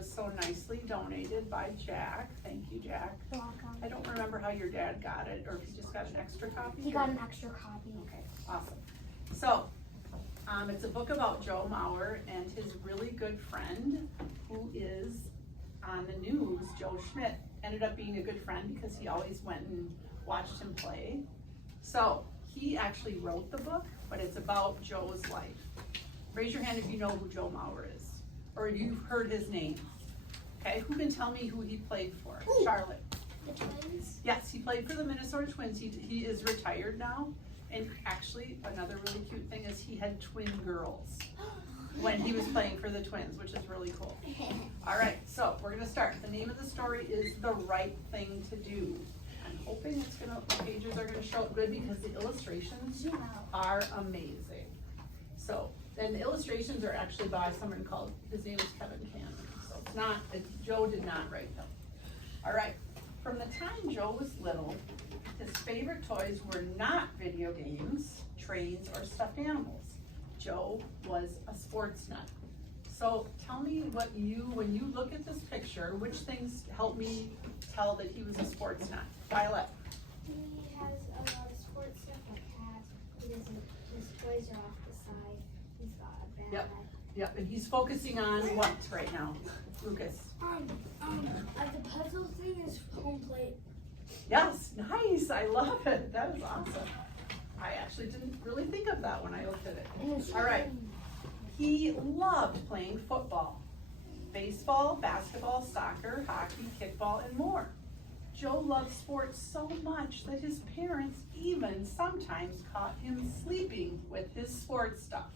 was so nicely donated by Jack. Thank you, Jack. You're welcome. I don't remember how your dad got it, or if he just got an extra copy. He got an extra copy. Okay, awesome. So, it's a book about Joe Mauer and his really good friend who is on the news, Joe Schmidt. Ended up being a good friend because he always went and watched him play. So, he actually wrote the book, but it's about Joe's life. Raise your hand if you know who Joe Mauer is, or you've heard his name. Okay, who can tell me who he played for? Ooh. Charlotte. The twins? Yes, he played for the Minnesota Twins. He is retired now. And actually, another really cute thing is he had twin girls when he was playing for the Twins, which is really cool. All right, so we're gonna start. The name of the story is The Right Thing to Do. I'm hoping the pages are gonna show up good because the illustrations are amazing. So, and the illustrations are actually by someone called, his name is Kevin Cannon. So it's not, Joe did not write them. All right, from the time Joe was little, his favorite toys were not video games, trains, or stuffed animals. Joe was a sports nut. So tell me when you look at this picture, which things help me tell that he was a sports nut? Violet. He has a lot of sports stuff like hats. His toys are off the side. He's got a bag. Yep, and he's focusing on what right now? Lucas. The puzzle thing is home plate. Yes, nice, I love it, that is awesome. I actually didn't really think of that when I looked at it. All right, he loved playing football, baseball, basketball, soccer, hockey, kickball, and more. Joe loved sports so much that his parents even sometimes caught him sleeping with his sports stuff.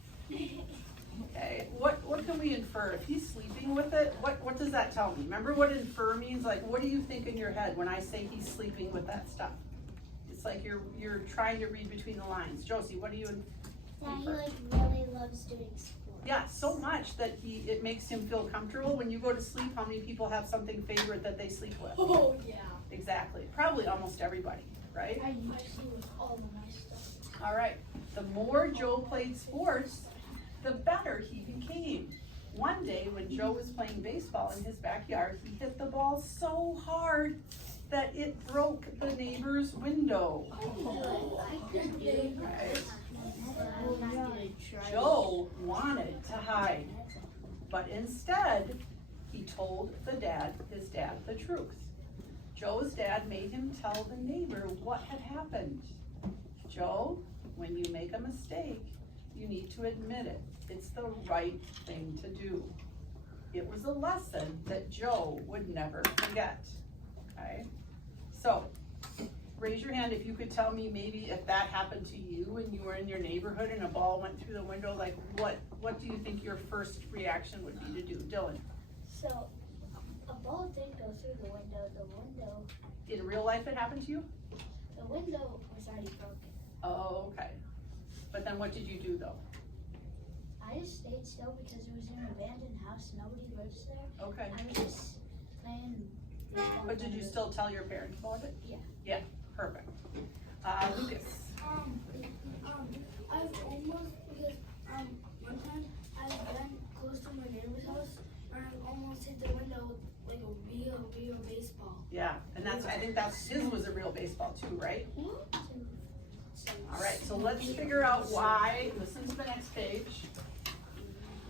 Okay, what can we infer? If he's sleeping with it, what does that tell me? Remember what infer means? Like, what do you think in your head when I say he's sleeping with that stuff? It's like you're trying to read between the lines. Josie, what do you infer? Yeah, he really loves doing sports. Yeah, so much that it makes him feel comfortable. When you go to sleep, how many people have something favorite that they sleep with? Oh yeah. Exactly, probably almost everybody, right? I sleep with all the nice stuff. All right, the more Joe played sports, the better he became. One day when Joe was playing baseball in his backyard, he hit the ball so hard that it broke the neighbor's window. Right. Joe wanted to hide, but instead he told his dad the truth. Joe's dad made him tell the neighbor what had happened. Joe, when you make a mistake, you need to admit it. It's the right thing to do. It was a lesson that Joe would never forget. Okay? So, raise your hand if you could tell me maybe if that happened to you when you were in your neighborhood and a ball went through the window, like what do you think your first reaction would be to do? Dylan? So, a ball did go through the window. The window. In real life it happened to you? The window was already broken. Oh, okay. But then what did you do though? I just stayed still because it was an abandoned house. Nobody lives there. Okay. I was just playing. But did you still tell your parents about it? Yeah. Yeah, perfect. Lucas? I've almost, because, one time I've been close to my neighbor's house, and I almost hit the window with like a real baseball. Yeah, and I think his was a real baseball too, right? All right, so let's figure out why, listen to the next page.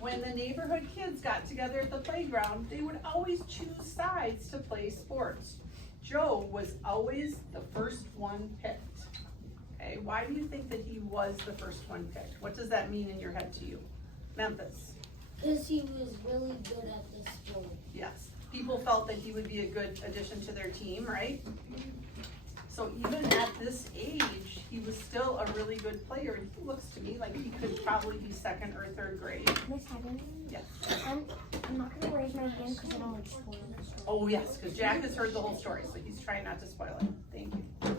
When the neighborhood kids got together at the playground, they would always choose sides to play sports. Joe was always the first one picked. Okay, why do you think that he was the first one picked? What does that mean in your head to you? Memphis? Because he was really good at the sport. Yes, people felt that he would be a good addition to their team, right? So even at this age, he was still a really good player, and he looks to me like he could probably be second or third grade. Miss Heaven? Yes. I'm not gonna raise my hand because I don't like spoiling the story. Oh yes, because Jack has heard the whole story, so he's trying not to spoil it. Thank you.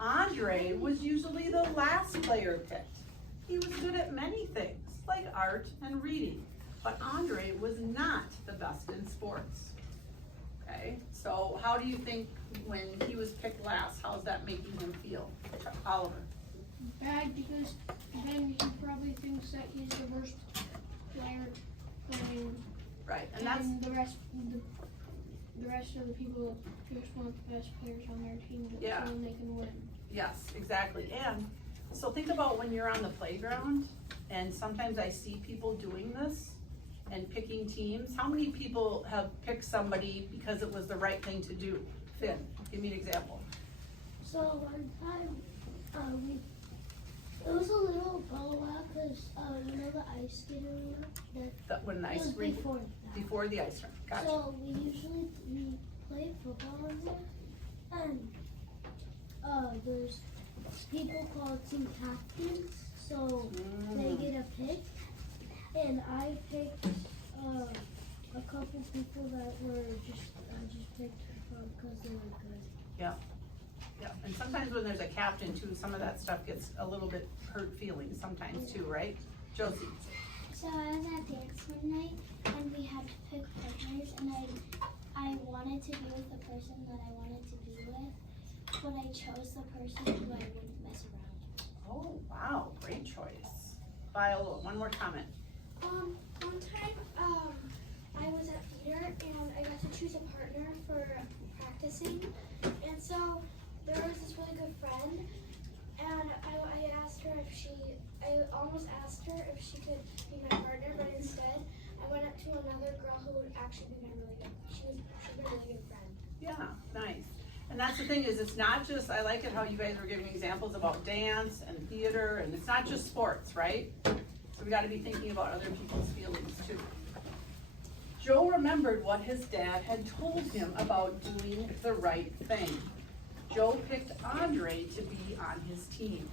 Andre was usually the last player picked. He was good at many things, like art and reading, but Andre was not the best in sports. Okay, so how do you think when he was picked last, how's that making him feel? Oliver? Bad, because then he probably thinks that he's the worst player playing Right, and that's, the rest of the people just want the best players on their team Yeah. so they can win. yes, exactly, and, so think about when you're on the playground, and sometimes I see people doing this and picking teams. How many people have picked somebody because it was the right thing to do? Finn, give me an example. So one time, it was a little blowout because you know the ice skating arena. When the It ice was rink, before that. before the ice rink, gotcha. So we play football in there, and there's people called team captains. So they get a pick, and I picked a couple people that were I just picked because they were good. Yeah, and sometimes when there's a captain too, some of that stuff gets a little bit hurt feelings sometimes too, right? Josie? So I was at dance one night and we had to pick partners, and I wanted to be with the person that I wanted to be with, but I chose the person who I wouldn't mess around with. Oh, wow, great choice. Viola, one more comment. One time, I was at theater and I got to choose a partner for practicing, and so there was this really good friend, and I asked her I almost asked her if she could be my partner, but instead I went up to another girl who would actually be my really good, she'd be a really good friend. Yeah, nice. And that's the thing is, it's not just, I like it how you guys were giving examples about dance and theater, and it's not just sports, right? So we gotta be thinking about other people's feelings too. Joe remembered what his dad had told him about doing the right thing. Joe picked Andre to be on his team.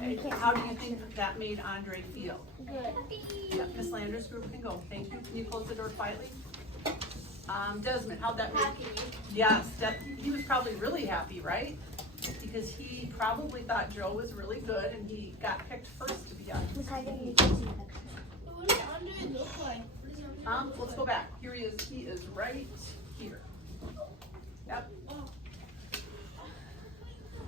Okay, how do you think that made Andre feel? Good. Yeah, Miss Landers' group can go, thank you. Can you close the door quietly? Desmond, how'd that make? Happy. Yes, he was probably really happy, right? Because he probably thought Joe was really good and he got picked first to be on his team. What does Andre look like? Let's go back. Here he is. He is right here. Yep.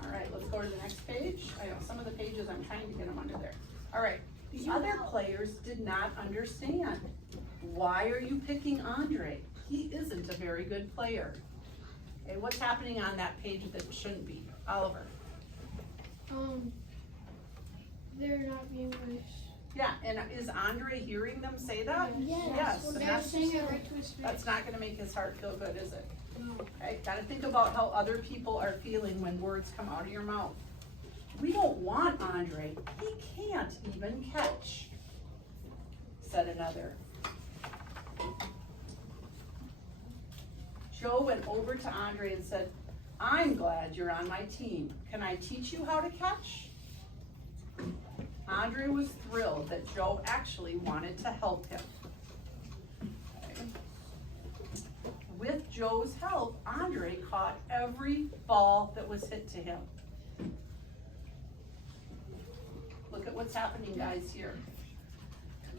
All right, let's go to the next page. I know some of the pages, I'm trying to get them under there. All right, the other players did not understand. Why are you picking Andre? He isn't a very good player. Okay, what's happening on that page that shouldn't be? Oliver? They're not being nice. Yeah, and is Andre hearing them say that? Yes. Yes, Well, and they're that's, saying it right to his face. that's not gonna make his heart feel good, is it? Okay, gotta think about how other people are feeling when words come out of your mouth. We don't want Andre, he can't even catch, said another. Joe went over to Andre and said, I'm glad you're on my team. Can I teach you how to catch? Andre was thrilled that Joe actually wanted to help him. Okay. With Joe's help, Andre caught every ball that was hit to him. Look at what's happening, guys, here.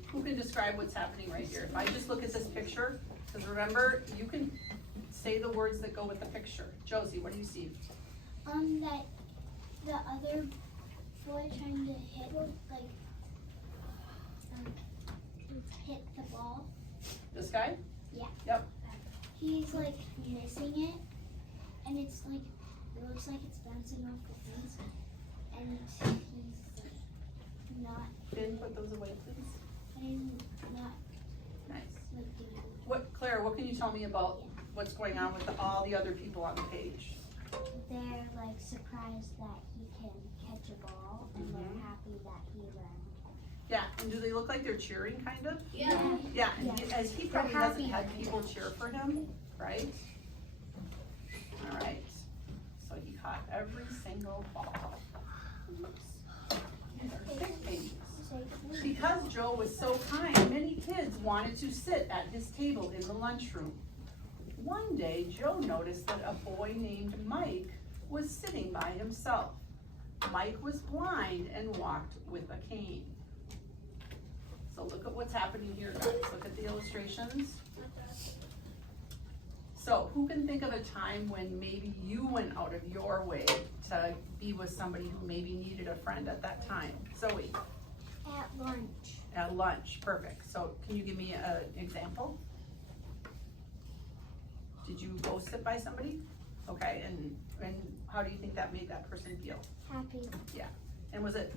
Who can describe what's happening right here? If I just look at this picture, because remember, you can say the words that go with the picture. Josie, what do you see? That the other boy trying to hit, hit the ball. This guy? Yeah. Yep. He's like missing it, and it's like, it looks like it's bouncing off the fence, and he's like not, Finn, put those away, please. and not Nice. like doing it. What, Claire, what can you tell me about what's going on with all the other people on the page? They're like surprised that he can catch a ball, and they're happy that he learned. Yeah, and do they look like they're cheering, kind of? Yeah. Yeah, and as he probably They're hasn't happy. had people cheer for him, right? All right, so he caught every single ball. These are 6 pages. Because Joe was so kind, many kids wanted to sit at his table in the lunchroom. One day, Joe noticed that a boy named Mike was sitting by himself. Mike was blind and walked with a cane. So look at what's happening here, guys. Look at the illustrations. So who can think of a time when maybe you went out of your way to be with somebody who maybe needed a friend at that time? Zoe? At lunch. At lunch, perfect. So can you give me an example? Did you go sit by somebody? Okay, and how do you think that made that person feel? Happy. And was it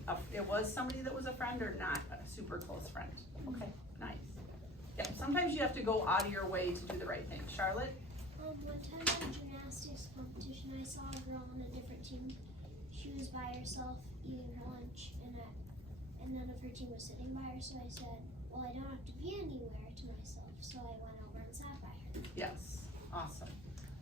somebody that was a friend or not a super close friend? Okay, nice. Yeah, sometimes you have to go out of your way to do the right thing. Charlotte? One time in gymnastics competition, I saw a girl on a different team. She was by herself eating her lunch, and none of her team was sitting by her. So I said, "Well, I don't have to be anywhere to myself." So I went over and sat by her. Yes, awesome.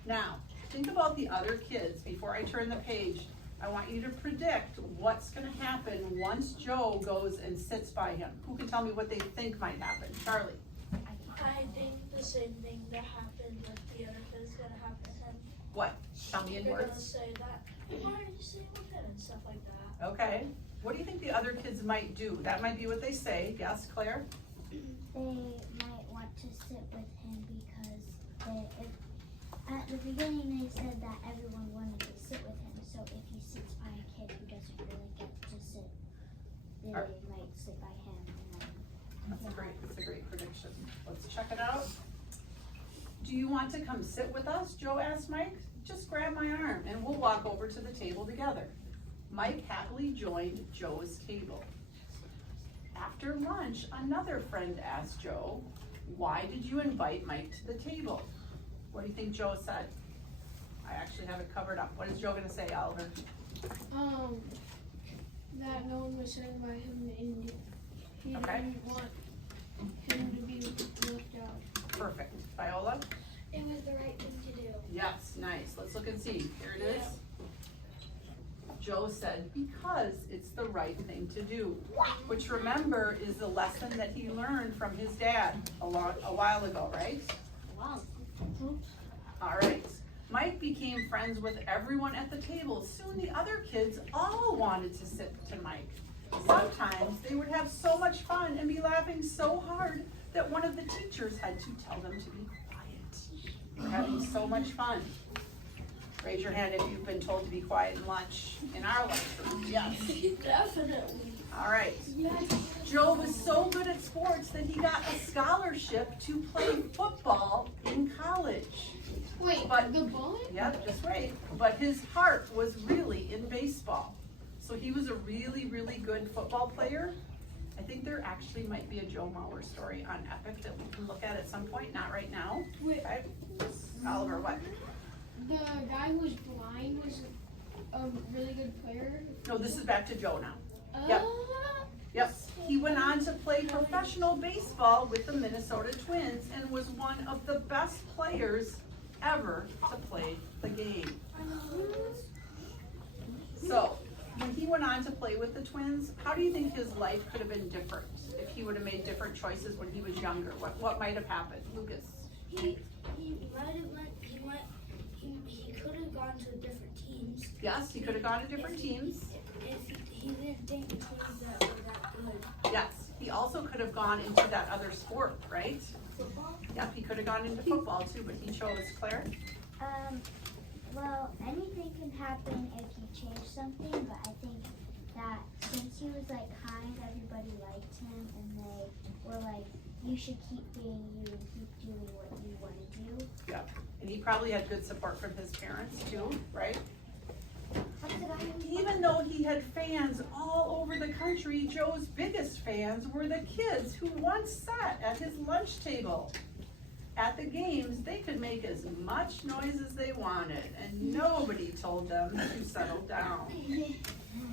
Now, think about the other kids. Before I turn the page, I want you to predict what's gonna happen once Joe goes and sits by him. Who can tell me what they think might happen? Charlie? I think the same thing that happened with the other kid is gonna happen to him. What? Tell me in They're gonna words. say that, why are you sitting with him and stuff like that. Okay. What do you think the other kids might do? That might be what they say. Yes, Claire? They might want to sit with him because at the beginning they said that everyone wanted to sit with him. So if he sits by a kid who doesn't really get to sit, they might sit by him. And then, That's a great prediction. Let's check it out. Do you want to come sit with us? Joe asked Mike. Just grab my arm and we'll walk over to the table together. Mike happily joined Joe's table. After lunch, another friend asked Joe, "Why did you invite Mike to the table?" What do you think Joe said? I actually have it covered up. What is Joe gonna say, Oliver? That no one was sitting by him and he Okay. didn't want him to be left out. Perfect. Viola? It was the right thing to do. Yes, nice. Let's look and see. Here it is. Joe said, because it's the right thing to do. Which remember is the lesson that he learned from his dad a while ago, right? wow. All right. Mike became friends with everyone at the table. Soon the other kids all wanted to sit to Mike. Sometimes they would have so much fun and be laughing so hard that one of the teachers had to tell them to be quiet. We're having so much fun. Raise your hand if you've been told to be quiet in lunch, in our lunchroom. Yes. Definitely. All right. Joe was so good at sports that he got a scholarship to play football in college. Wait, But- the bullet? Yep, just wait. But his heart was really in baseball. So he was a really, really good football player. I think there actually might be a Joe Mauer story on Epic that we can look at some point, not right now. Wait. Okay. Oliver, what? The guy who was blind was a really good player. No, this is back to Joe now. Yep. Yep. He went on to play professional baseball with the Minnesota Twins and was one of the best players ever to play the game. So, when he went on to play with the Twins, how do you think his life could have been different if he would have made different choices when he was younger? What might have happened? Lucas? He might have he could have gone to different teams. Yes, he could have gone to different teams. If he didn't think the teams that were that good. Yes, he also could have gone into that other sport, right? Football? Yep, he could have gone into football too, but he chose Claire. Well, anything can happen if you change something, but I think that since he was like kind, everybody liked him, and they were like, you should keep being you and keep doing what you want to do. Yep, and he probably had good support from his parents too, right? What's the guy who Even though he had fans all over the country, Joe's biggest fans were the kids who once sat at his lunch table. At the games, they could make as much noise as they wanted, and nobody told them to settle down.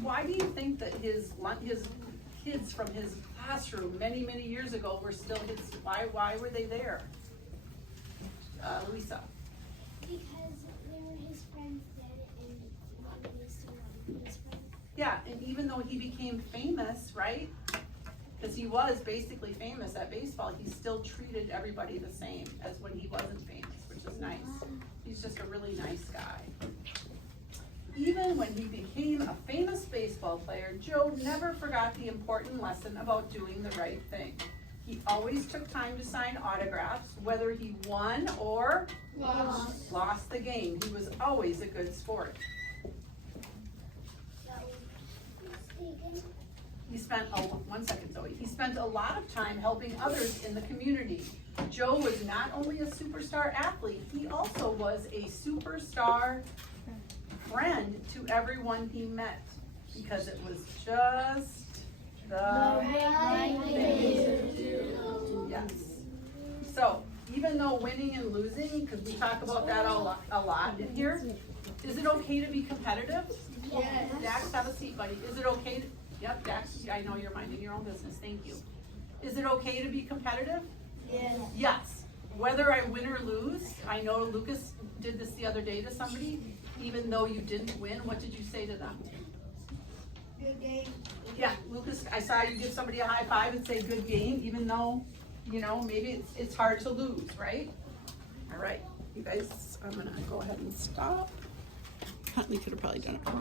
Why do you think that his kids from his classroom many, many years ago were still his, why were they there? Louisa? Because they were his friends then, and he used to love his friends. Yeah, and even though he became famous, right? Because he was basically famous at baseball, he still treated everybody the same as when he wasn't famous, which is nice. He's just a really nice guy. Even when he became a famous baseball player, Joe never forgot the important lesson about doing the right thing. He always took time to sign autographs, whether he won or lost the game. He was always a good sport. he spent, one second Zoe, he spent a lot of time helping others in the community. Joe was not only a superstar athlete, he also was a superstar friend to everyone he met, because it was just the right thing to do. Yes. So, even though winning and losing, because we talk about that a lot in here, is it okay to be competitive? Yes. Dax, have a seat, buddy. Is it okay to, yep, Dax, I know you're minding your own business, thank you. Is it okay to be competitive? Yes. Yes. Whether I win or lose, I know Lucas did this the other day to somebody, even though you didn't win, what did you say to them? Good game. Yeah, Lucas, I saw you give somebody a high five and say good game, even though, you know, maybe it's hard to lose, right? All right, you guys, I'm gonna go ahead and stop. We could have probably done it from